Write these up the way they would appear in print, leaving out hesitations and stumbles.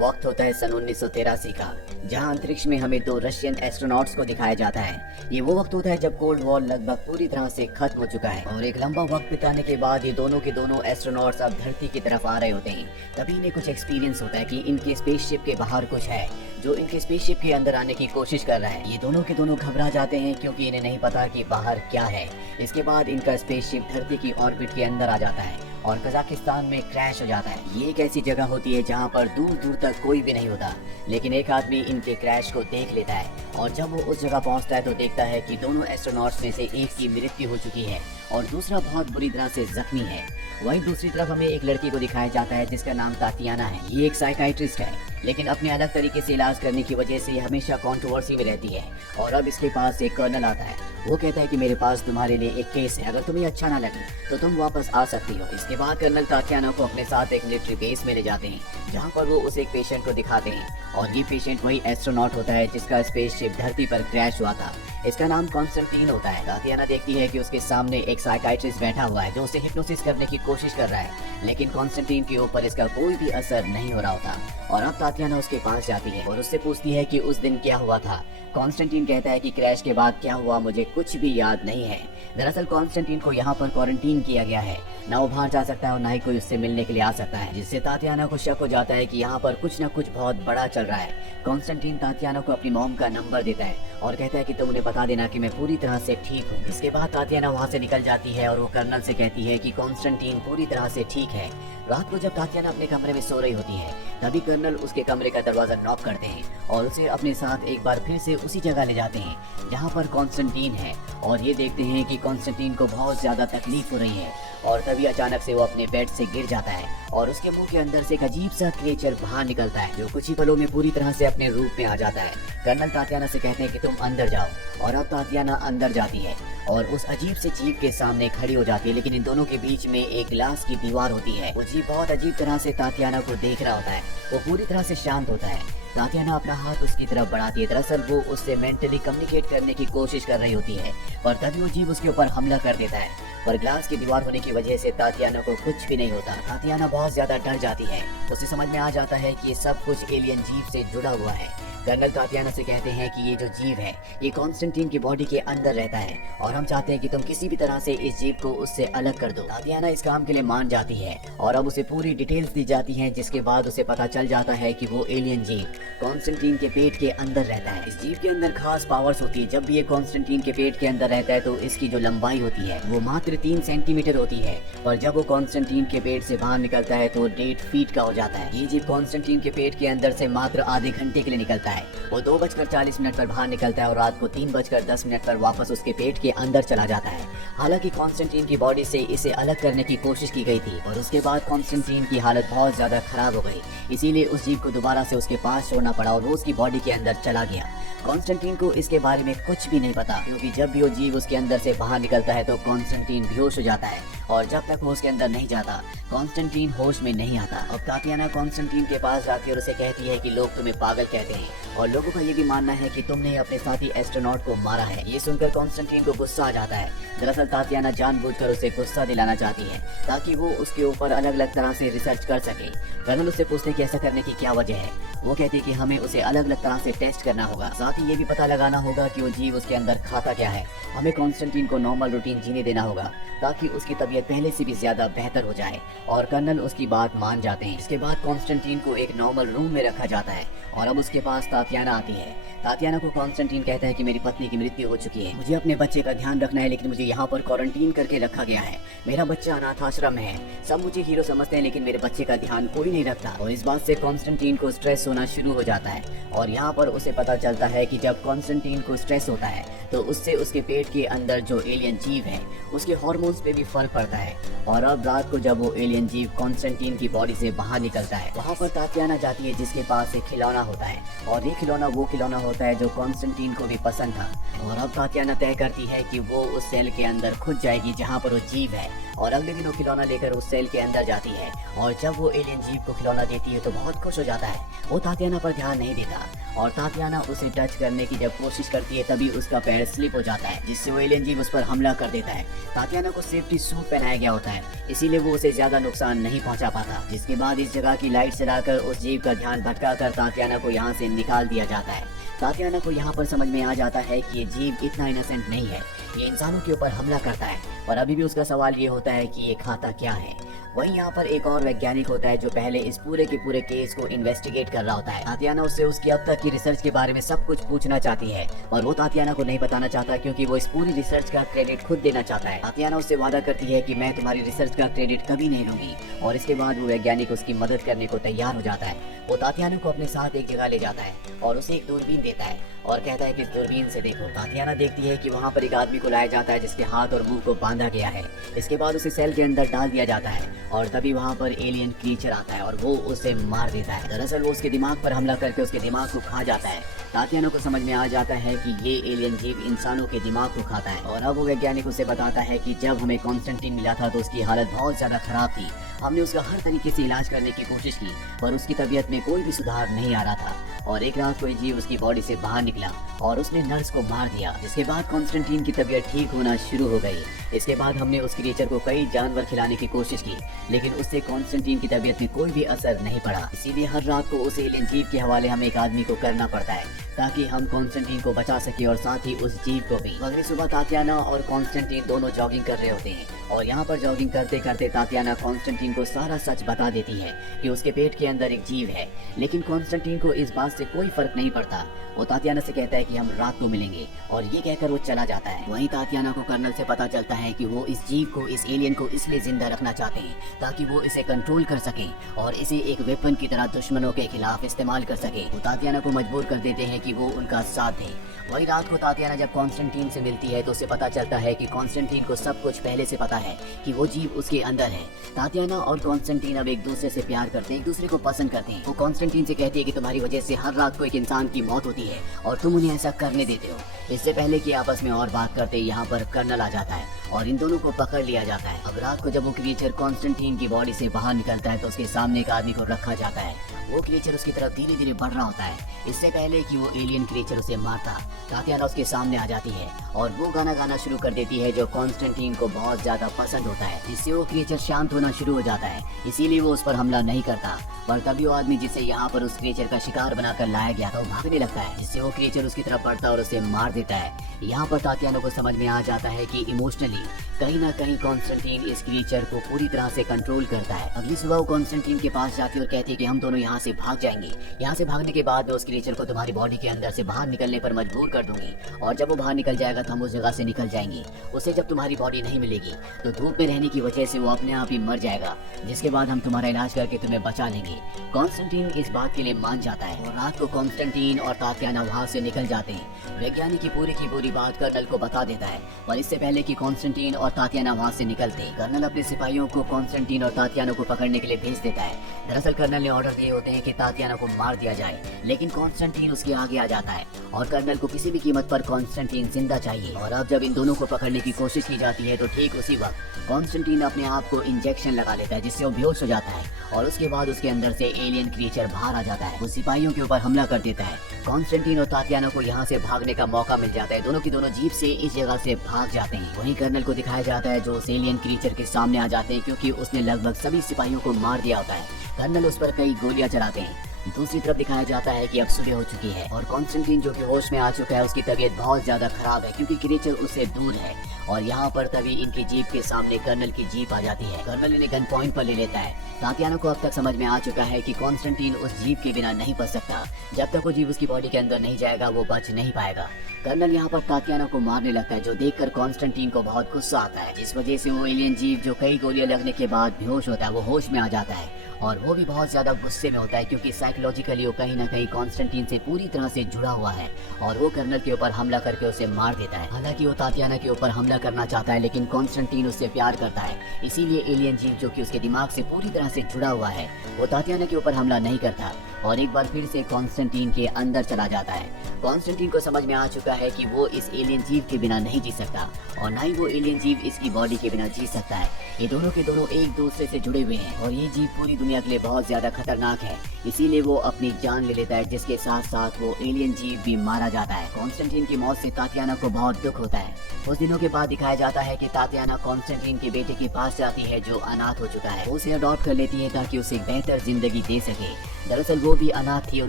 वक्त होता है सन 1983 का, जहां अंतरिक्ष में हमें दो रशियन एस्ट्रोनॉट्स को दिखाया जाता है। ये वो वक्त होता है जब कोल्ड वॉर लगभग पूरी तरह से खत्म हो चुका है और एक लंबा वक्त बिताने के बाद ये दोनों के दोनों एस्ट्रोनॉट्स अब धरती की तरफ आ रहे होते हैं। तभी इन्हें कुछ एक्सपीरियंस होता है कि इनके स्पेसशिप के बाहर कुछ है जो इनके स्पेसशिप के अंदर आने की कोशिश कर रहा है। ये दोनों के दोनों घबरा जाते हैं क्योंकि इन्हें नहीं पता कि बाहर क्या है। इसके बाद इनका स्पेसशिप धरती की ऑर्बिट के अंदर आ जाता है और कजाकिस्तान में क्रैश हो जाता है। ये एक ऐसी जगह होती है जहाँ पर दूर दूर तक कोई भी नहीं होता, लेकिन एक आदमी इनके क्रैश को देख लेता है और जब वो उस जगह पहुँचता है तो देखता है कि दोनों एस्ट्रोनॉट्स में से एक की मृत्यु हो चुकी है और दूसरा बहुत बुरी तरह से जख्मी है। वहीं दूसरी तरफ हमें एक लड़की को दिखाया जाता है जिसका नाम तातियाना है। ये एक साइकाइट्रिस्ट है, लेकिन अपने अलग तरीके से इलाज करने की वजह से हमेशा कंट्रोवर्सी में रहती है। और अब इसके पास एक कर्नल आता है। वो कहता है कि मेरे पास तुम्हारे लिए एक केस है, अगर तुम्हें अच्छा ना लगे तो तुम वापस आ सकती हो। इसके बाद कर्नल तातियाना को अपने साथ एक मिलिट्री बेस में ले जाते हैं, जहाँ पर वो उसे एक पेशेंट को दिखाते हैं और ये पेशेंट वही एस्ट्रोनॉट होता है जिसका स्पेसशिप धरती पर क्रैश हुआ था। इसका नाम कॉन्स्टेंटीन होता है। तातियाना देखती है कि उसके सामने एक साइकाइट्रिस्ट बैठा हुआ है जो उसे हिप्नोसिस करने की कोशिश कर रहा है, लेकिन कॉन्स्टेंटीन के ऊपर इसका कोई भी असर नहीं हो रहा होता। और अब तातियाना उसके पास जाती है और उससे पूछती है कि उस दिन क्या हुआ था। कॉन्स्टेंटीन कहता है कि क्रैश के बाद क्या हुआ मुझे कुछ भी याद नहीं है। दरअसल कॉन्स्टेंटीन को यहाँ पर क्वारंटीन किया गया है, ना वो बाहर जा सकता है और ना ही कोई उससे मिलने के लिए आ सकता है, जिससे तातियाना को शक हो जाता है कि यहाँ पर कुछ न कुछ बहुत बड़ा चल रहा है। कॉन्स्टेंटीन तातियाना को अपनी मॉम का नंबर देता है और कहता है कि तुम उन्हें बता देना कि मैं पूरी तरह से ठीक हूँ। इसके बाद तातियाना वहाँ से निकल जाती है और वो कर्नल से कहती है कि कॉन्स्टेंटीन पूरी तरह से ठीक है। रात को जब तातियाना अपने कमरे में सो रही होती है तभी कर्नल उसके कमरे का दरवाजा नॉक करते हैं और उसे अपने साथ एक बार फिर से उसी जगह ले जाते हैं जहाँ पर कॉन्स्टेंटीन है। और ये देखते हैं कि कॉन्स्टेंटीन को बहुत ज्यादा तकलीफ हो रही है और तभी अचानक से वो अपने बेड से गिर जाता है और उसके मुंह के अंदर से एक अजीब सा क्रिएचर बाहर निकलता है जो कुछ ही पलों में पूरी तरह से अपने रूप में आ जाता है। कर्नल तातियाना से कहते हैं कि तुम अंदर जाओ और अब तातियाना अंदर जाती है और उस अजीब से जीव के सामने खड़ी हो जाती है, लेकिन इन दोनों के बीच में एक ग्लास की दीवार होती है। वो जीव बहुत अजीब तरह से तातियाना को देख रहा होता है। वो पूरी तरह से शांत होता है। तातियाना अपना हाथ उसकी तरफ बढ़ाती है। दरअसल वो उससे मेंटली कम्युनिकेट करने की कोशिश कर रही होती है, पर तभी वो जीव उसके ऊपर हमला कर देता है। पर ग्लास की दीवार होने की वजह से तातियाना को कुछ भी नहीं होता। तातियाना बहुत ज्यादा डर जाती है। उसे समझ में आ जाता है कि ये सब कुछ एलियन जीव से जुड़ा हुआ है। कर्नल तातियाना से कहते हैं कि ये जो जीव है ये कॉन्स्टेंटीन की बॉडी के अंदर रहता है और हम चाहते हैं कि तुम किसी भी तरह से इस जीव को उससे अलग कर दो। तातियाना इस काम के लिए मान जाती है और अब उसे पूरी डिटेल्स दी जाती हैं, जिसके बाद उसे पता चल जाता है कि वो एलियन जीव कॉन्स्टेंटीन के पेट के अंदर रहता है। इस जीव के अंदर खास पावर्स होती है। जब भी ये कॉन्स्टेंटीन के पेट के अंदर रहता है तो इसकी जो लंबाई होती है वो मात्र 3 सेंटीमीटर होती है, पर जब वो कॉन्स्टेंटीन के पेट से बाहर निकलता है तो 1.5 फीट का हो जाता है। ये जीव कॉन्स्टेंटीन के पेट के अंदर से मात्र आधे घंटे के लिए निकलता है। वो 2:40 पर बाहर निकलता है और रात को 3:10 पर वापस उसके पेट के अंदर चला जाता है। हालांकि कॉन्स्टेंटीन की बॉडी से इसे अलग करने की कोशिश की गई थी और उसके बाद कॉन्स्टेंटीन की हालत बहुत ज्यादा खराब हो गई, इसीलिए उस जीव को दोबारा से उसके पास छोड़ना पड़ा और वो उसकी बॉडी के अंदर चला गया। कॉन्स्टेंटीन को इसके बारे में कुछ भी नहीं पता, क्योंकि जब भी वो जीव उसके अंदर से बाहर निकलता है तो कॉन्स्टेंटीन बेहोश हो जाता है और जब तक वो उसके अंदर नहीं जाता कॉन्स्टेंटीन होश में नहीं आता। अब तातियाना कॉन्स्टेंटीन के पास जाती है और उसे कहती है कि लोग तुम्हें पागल कहते हैं और लोगों का ये भी मानना है कि तुमने अपने साथी एस्ट्रोनॉट को मारा है। ये सुनकर कॉन्स्टेंटीन को गुस्सा आ जाता है। दरअसल तातियाना जानबूझकर उसे गुस्सा दिलाना चाहती है ताकि वो उसके ऊपर अलग अलग तरह से रिसर्च कर सके। कर्नल उससे पूछते कि ऐसा करने की क्या वजह है। वो कहती है कि हमें उसे अलग अलग तरह से टेस्ट करना होगा, साथ ही ये भी पता लगाना होगा कि वो जीव उसके अंदर खाता क्या है। हमें कॉन्स्टेंटीन को नॉर्मल रूटीन जीने देना होगा ताकि उसकी तबीयत पहले से भी ज्यादा बेहतर हो जाए और कर्नल उसकी बात मान जाते हैं। इसके बाद कॉन्स्टेंटीन को एक नॉर्मल रूम में रखा जाता है और अब उसके पास तातियाना आती है। तातियाना को कॉन्स्टेंटीन कहता है कि मेरी पत्नी की मृत्यु हो चुकी है, मुझे अपने बच्चे का ध्यान रखना है, लेकिन मुझे यहाँ पर क्वारंटीन करके रखा गया है। मेरा बच्चा अनाथ आश्रम में है। सब मुझे हीरो समझते हैं लेकिन मेरे बच्चे का ध्यान कोई नहीं रखता। और इस बात से कॉन्स्टेंटीन को स्ट्रेस होना शुरू हो जाता है और यहाँ पर उसे पता चलता है कि जब कॉन्स्टेंटीन को स्ट्रेस होता है तो उससे उसके पेट के अंदर जो एलियन जीव है उसके हार्मोन्स पे भी फर्क पड़ता है। और अब रात को जब वो एलियन जीव कॉन्स्टेंटीन की बॉडी से बाहर निकलता है, वहाँ पर तातियाना जाती है जिसके पास एक खिलौना होता है और ये खिलौना वो खिलौना होता है जो कॉन्स्टेंटीन को भी पसंद था। और अब तातियाना तय करती है कि वो उस सेल के अंदर खुद जाएगी जहाँ पर वो जीव है, और अगले दिन वो खिलौना लेकर उस सेल के अंदर जाती है। और जब वो एलियन जीव को खिलौना देती है तो बहुत खुश हो जाता है। वो तातियाना पर ध्यान नहीं देता, और तातियाना उसे टच करने की जब कोशिश करती है तभी उसका पैर स्लिप हो जाता है, जिससे वो एलियन जीव उस पर हमला कर देता है। तातियाना को सेफ्टी सूट पहनाया गया होता है, इसीलिए वो उसे ज्यादा नुकसान नहीं पहुंचा पाता। जिसके बाद इस जगह की लाइट जलाकर उस जीव का ध्यान भटकाकर तातियाना को यहाँ से निकाल दिया जाता है। तातियाना को यहाँ पर समझ में आ जाता है कि ये जीव इतना इनोसेंट नहीं है, ये इंसानों के ऊपर हमला करता है, और अभी भी उसका सवाल ये होता है कि ये खाता क्या है। वहीं यहाँ पर एक और वैज्ञानिक होता है जो पहले इस पूरे के पूरे केस को इन्वेस्टिगेट कर रहा होता है। तातियाना उससे उसकी अब तक की रिसर्च के बारे में सब कुछ पूछना चाहती है, और वो तातियाना को नहीं बताना चाहता क्योंकि वो इस पूरी रिसर्च का क्रेडिट खुद देना चाहता है। तातियाना उससे वादा करती है कि मैं तुम्हारी रिसर्च का क्रेडिट कभी नहीं लूंगी, और इसके बाद वो वैज्ञानिक उसकी मदद करने को तैयार हो जाता है। वो तातियाना को अपने साथ एक जगह ले जाता है और उसे एक दूरबीन देता है और कहता है कि इस दूरबीन से देखो। तातियाना देखती है कि वहाँ पर एक आदमी को लाया जाता है जिसके हाथ और मुंह को बांधा गया है। इसके बाद उसे सेल के अंदर डाल दिया जाता है, और तभी वहाँ पर एलियन क्रीचर आता है और वो उसे मार देता है। दरअसल वो उसके दिमाग पर हमला करके उसके दिमाग को खा जाता है। तातियाना को समझ में आ जाता है कि ये एलियन जीव इंसानों के दिमाग को खाता है, और अब वो वैज्ञानिक उसे बताता है कि जब हमें कॉन्स्टेंटीन मिला था तो उसकी हालत बहुत ज्यादा खराब थी। हमने उसका हर तरीके से इलाज करने की कोशिश की, पर उसकी तबीयत में कोई भी सुधार नहीं आ रहा था। और एक रात को ये जीव उसकी बॉडी से बाहर निकला और उसने नर्स को मार दिया, जिसके बाद कॉन्स्टेंटीन की तबीयत ठीक होना शुरू हो गई। इसके बाद हमने उस क्रीचर को कई जानवर खिलाने की कोशिश की, लेकिन उससे कॉन्स्टेंटीन की तबीयत में कोई भी असर नहीं पड़ा। इसीलिए हर रात को उस एलियन जीव के हवाले हमें एक आदमी को करना पड़ता है ताकि हम कॉन्स्टेंटीन को बचा सके और साथ ही उस जीव को भी। अगली सुबह तातियाना और कॉन्स्टेंटीन दोनों जॉगिंग कर रहे होते हैं, और यहाँ पर जॉगिंग करते करते तातियाना कॉन्स्टेंटीन को सारा सच बता देती है कि उसके पेट के अंदर एक जीव है। लेकिन कॉन्स्टेंटीन को इस बात से कोई फर्क नहीं पड़ता। वो तातियाना से कहता है कि हम रात को मिलेंगे, और ये कहकर वो चला जाता है। वहीं तातियाना को कर्नल से पता चलता है कि वो इस जीव को, इस एलियन को इसलिए जिंदा रखना चाहते हैं ताकि वो इसे कंट्रोल कर सके और इसे एक वेपन की तरह दुश्मनों के खिलाफ इस्तेमाल कर सके। वो तातियाना को मजबूर कर देते हैं कि वो उनका साथ दे। वही रात को तातियाना जब कॉन्स्टेंटीन से मिलती है तो उसे पता चलता है कि कॉन्स्टेंटीन को सब कुछ पहले से पता है कि वो जीव उसके अंदर है। तातियाना और कॉन्स्टेंटीन अब एक दूसरे से प्यार करते हैं, एक दूसरे को पसंद करते हैं। वो कॉन्स्टेंटीन से कहती है कि तुम्हारी वजह से हर रात को एक इंसान की मौत होती है और तुम उन्हें ऐसा करने देते हो। इससे पहले कि आपस में और बात करते यहाँ पर कर्नल आ जाता है और इन दोनों को पकड़ लिया जाता है। अब रात को जब वो क्रीचर कॉन्स्टेंटीन की बॉडी से बाहर निकलता है तो उसके सामने एक आदमी को रखा जाता है। वो क्रीचर उसकी तरफ धीरे धीरे बढ़ रहा होता है। इससे पहले कि वो एलियन क्रीचर उसे मारता, तातियाना उसके सामने आ जाती है और वो गाना गाना शुरू कर देती है जो कॉन्स्टेंटीन को बहुत ज्यादा पसंद होता है, जिससे वो क्रीचर शांत होना शुरू हो जाता है। इसीलिए वो उस पर हमला नहीं करता, पर तभी वो आदमी जिसे यहाँ पर उस क्रीचर का शिकार बनाकर लाया गया था वो भागने लगता है, जिससे वो क्रीचर उसकी तरफ बढ़ता और उसे मार देता है। यहाँ पर तातियाना को समझ में आ जाता है कि इमोशनली कहीं ना कहीं कॉन्स्टेंटीन इस क्रीचर को पूरी तरह से कंट्रोल करता है। अगली सुबह वो कॉन्स्टेंटीन के पास जाती है और कहती है कि हम दोनों यहाँ से भाग जाएंगे। यहाँ से भागने के बाद मैं उस क्रीचर को तुम्हारी बॉडी के अंदर से बाहर निकलने पर मजबूर कर दूंगी, और जब वो बाहर निकल जाएगा तो हम उस जगह से निकल जाएंगे। उसे जब तुम्हारी बॉडी नहीं मिलेगी तो धूप में रहने की वजह से वो अपने आप ही मर जाएगा, जिसके बाद हम तुम्हारा इलाज करके तुम्हें बचा लेंगे। कॉन्स्टेंटीन इस बात के लिए मान जाता है और रात को कॉन्स्टेंटीन और तातियाना वहाँ से निकल जाते हैं। वैज्ञानिक की पूरी बात कर्नल को बता देता है, और इससे पहले कि कॉन्स्टेंटीन और तातियाना वहाँ से निकलते कर्नल अपने सिपाहियों को कॉन्स्टेंटीन और तातियाना को पकड़ने के लिए भेज देता है। दरअसल कर्नल ने ऑर्डर दिए होते हैं कि तातियाना को मार दिया जाए, लेकिन कॉन्स्टेंटीन उसके आगे आ जाता है और कर्नल को किसी भी कीमत पर कॉन्स्टेंटीन जिंदा चाहिए। और अब जब इन दोनों को पकड़ने की कोशिश की जाती है तो ठीक उसी वक्त कॉन्स्टेंटीन अपने आप को इंजेक्शन लगा लेता है, जिससे वो बेहोश हो जाता है, और उसके बाद उसके अंदर से एलियन क्रीचर बाहर आ जाता है। वो सिपाहियों के ऊपर हमला कर देता है। कॉन्स्टेंटीन और तातियाना को यहाँ से भागने का मौका मिल जाता है। दोनों की दोनों जीप से इस जगह से भाग जाते हैं। वहीं कर्नल को दिखाया जाता है जो उस एलियन क्रीचर के सामने आ जाते हैं, क्योंकि उसने लगभग सभी सिपाहियों को मार दिया होता है। कर्नल उस पर कई गोलियां चलाते हैं। दूसरी तरफ दिखाया जाता है कि अब सुबह हो चुकी है और कॉन्स्टेंटीन जो कि होश में आ चुका है उसकी तबीयत बहुत ज्यादा खराब है, क्योंकि क्रीचर उससे दूर है। और यहाँ पर तभी इनकी जीप के सामने कर्नल की जीप आ जाती है। कर्नल इन्हें गन पॉइंट पर ले लेता है। तातियाना को अब तक समझ में आ चुका है कि कॉन्स्टेंटीन उस जीप के बिना नहीं बच सकता। जब तक वो जीप उसकी बॉडी के अंदर नहीं जाएगा वो बच नहीं पाएगा। कर्नल यहाँ पर तातियाना को मारने लगता है, जो देखकर कॉन्स्टेंटीन को बहुत गुस्सा आता है, जिस वजह से वो एलियन जीव जो कई गोलियां लगने के बाद बेहोश होता है वो होश में आ जाता है। और वो भी बहुत ज्यादा गुस्से में होता है, क्योंकि साइकोलॉजिकली वो कहीं ना कहीं कॉन्स्टेंटीन से पूरी तरह से जुड़ा हुआ है, और वो कर्नल के ऊपर हमला करके उसे मार देता है। हालांकि वो तातियाना के ऊपर हमला करना चाहता है, लेकिन कॉन्स्टेंटीन उससे प्यार करता है, इसीलिए एलियन जीव जो कि उसके दिमाग से पूरी तरह से जुड़ा हुआ है वो तातियाना के ऊपर हमला नहीं करता और एक बार फिर से कॉन्स्टेंटीन के अंदर चला जाता है। कॉन्स्टेंटीन को समझ में आ चुका है कि वो इस एलियन जीव के बिना नहीं जी सकता और ना ही वो एलियन जीव इसकी बॉडी के बिना जी सकता है। ये दोनों के दोनों एक दूसरे से जुड़े हुए हैं और ये जीव पूरी दुनिया के लिए बहुत ज्यादा खतरनाक है, इसीलिए वो अपनी जान ले लेता है, जिसके साथ साथ वो एलियन जीव भी मारा जाता है। कॉन्स्टेंटीन की मौत से तातियाना को बहुत दुख होता है। कुछ दिनों के बाद दिखाया जाता है कि तातियाना कॉन्स्टेंटीन के बेटे के पास जाती है जो अनाथ हो चुका है। वो उसे अडॉप्ट कर लेती है ताकि उसे बेहतर जिंदगी दे सके। दरअसल वो भी अनाथ थी और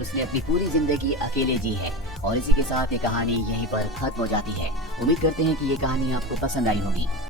उसने अपनी पूरी जिंदगी अकेले जी है। और इसी के साथ ये कहानी यहीं पर खत्म हो जाती है। उम्मीद करते हैं कि ये कहानी आपको पसंद आई होगी।